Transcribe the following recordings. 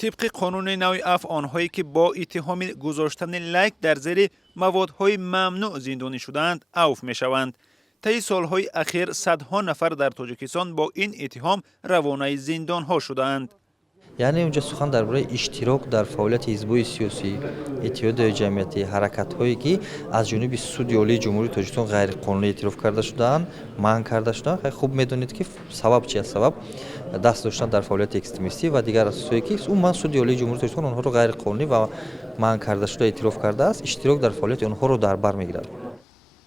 طبق قانون نو عفو آنهایی که با اتهام گذاشتن لایک در زیر موادهای ممنوع زندانی شدند عفو میشوند. طی سالهای اخیر صدها نفر در تاجیکستان با این اتهام روانه زندان ها شدند. یعنی اونجا سخن درباره اشتراک در فعالیت حزب‌های سیاسی، اتحادیه جمعیتی، حرکت‌هایی که از جانب سود عالی جمهوری تاجیکستان غیر قانونی اعتراف کرده شدند، منع کرده شدند. خیلی خوب میدونید که سبب چی است. سبب دست داشتن در فعالیت اکستریمیستی و دیگر اساسایی که اون سود عالی جمهوری تاجیکستان آنها رو غیر قانونی و منع کرده شده اعتراف کرده است، اشتراک در فعالیت آنها رو در بر میگیرد.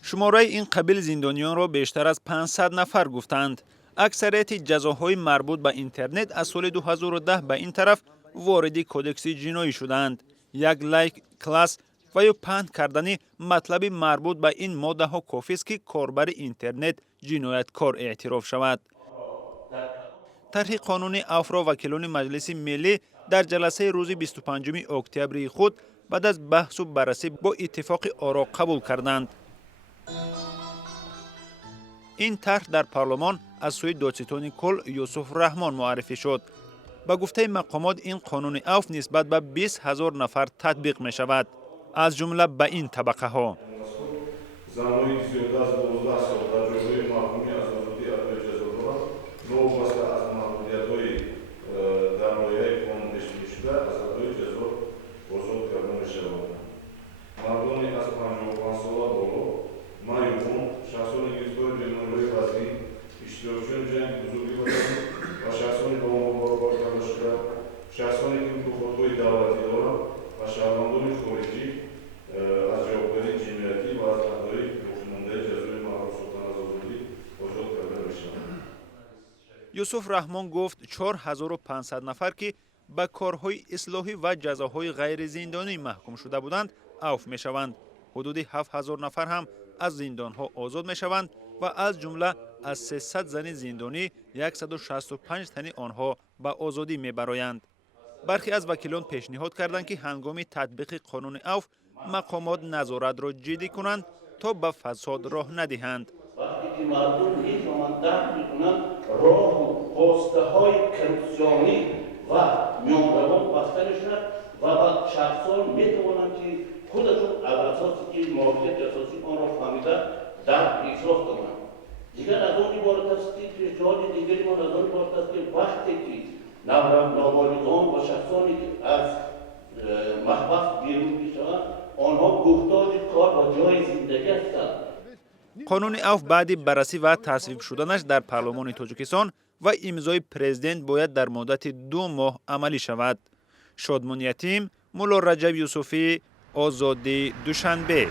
شماره این قبیل زندانیان را بیشتر از 500 نفر گفتند. اکثریت جزاهای مربوط به اینترنت از سال 2010 به این طرف وارد کودکس جنایی شدند. یک لایک، کلاس و یا پهن کردن مطلب مربوط به این ماده ها کافی است که کاربر اینترنت جنایتکار اعتراف شود. طرح قانون عفو را وکیلان مجلس ملی در جلسه روز 25 اکتبر خود بعد از بحث و بررسی با اتفاق آرا قبول کردند. این طرح در پارلمان از سوی دادستان کل یوسف رحمان معرفی شد. به گفته مقامات این قانون عفو نسبت به 20,000 نفر تطبیق می شود. از جمله به این طبقه ها: یوسف رحمان گفت 4500 نفر که به کارهای اصلاحی و جزاهای غیر زندانی محکوم شده بودند عفو می شوند. حدود 7000 نفر هم از زندان ها آزاد می شوند و از جمله از 300 زن زندانی 165 تن آنها به آزادی می برآیند. برخی از وکیلان پیشنهاد کردند که هنگام تطبیق قانون عفو مقامات نظارت را جدی کنند تا به فساد راه ندهند. وقتی که مردم میفهمند درک میکنند راه و خواسته های کرپسیونی و میانروان بسته میشود و بعد شخصان میتوانند که خودشون از اساسی که موقعیت اساسی آن را فهمیده درک احساس کنند. دیگر از آن عبارت است که پیشنهاد دیگری من از آن عبارت است که وقتی که نابالغان و شخصانی که از محبس بیرون میشوند آنها محتاج کار و جای زندگی هستند. قانون عفو بعد بررسی و تصویب شدنش در پارلمان تاجیکستان و امضای پرزیدنت باید در مدت 2 ماه عملی شود. شادمان یتیم، مولا رجب یوسفی، آزادی، دوشنبه.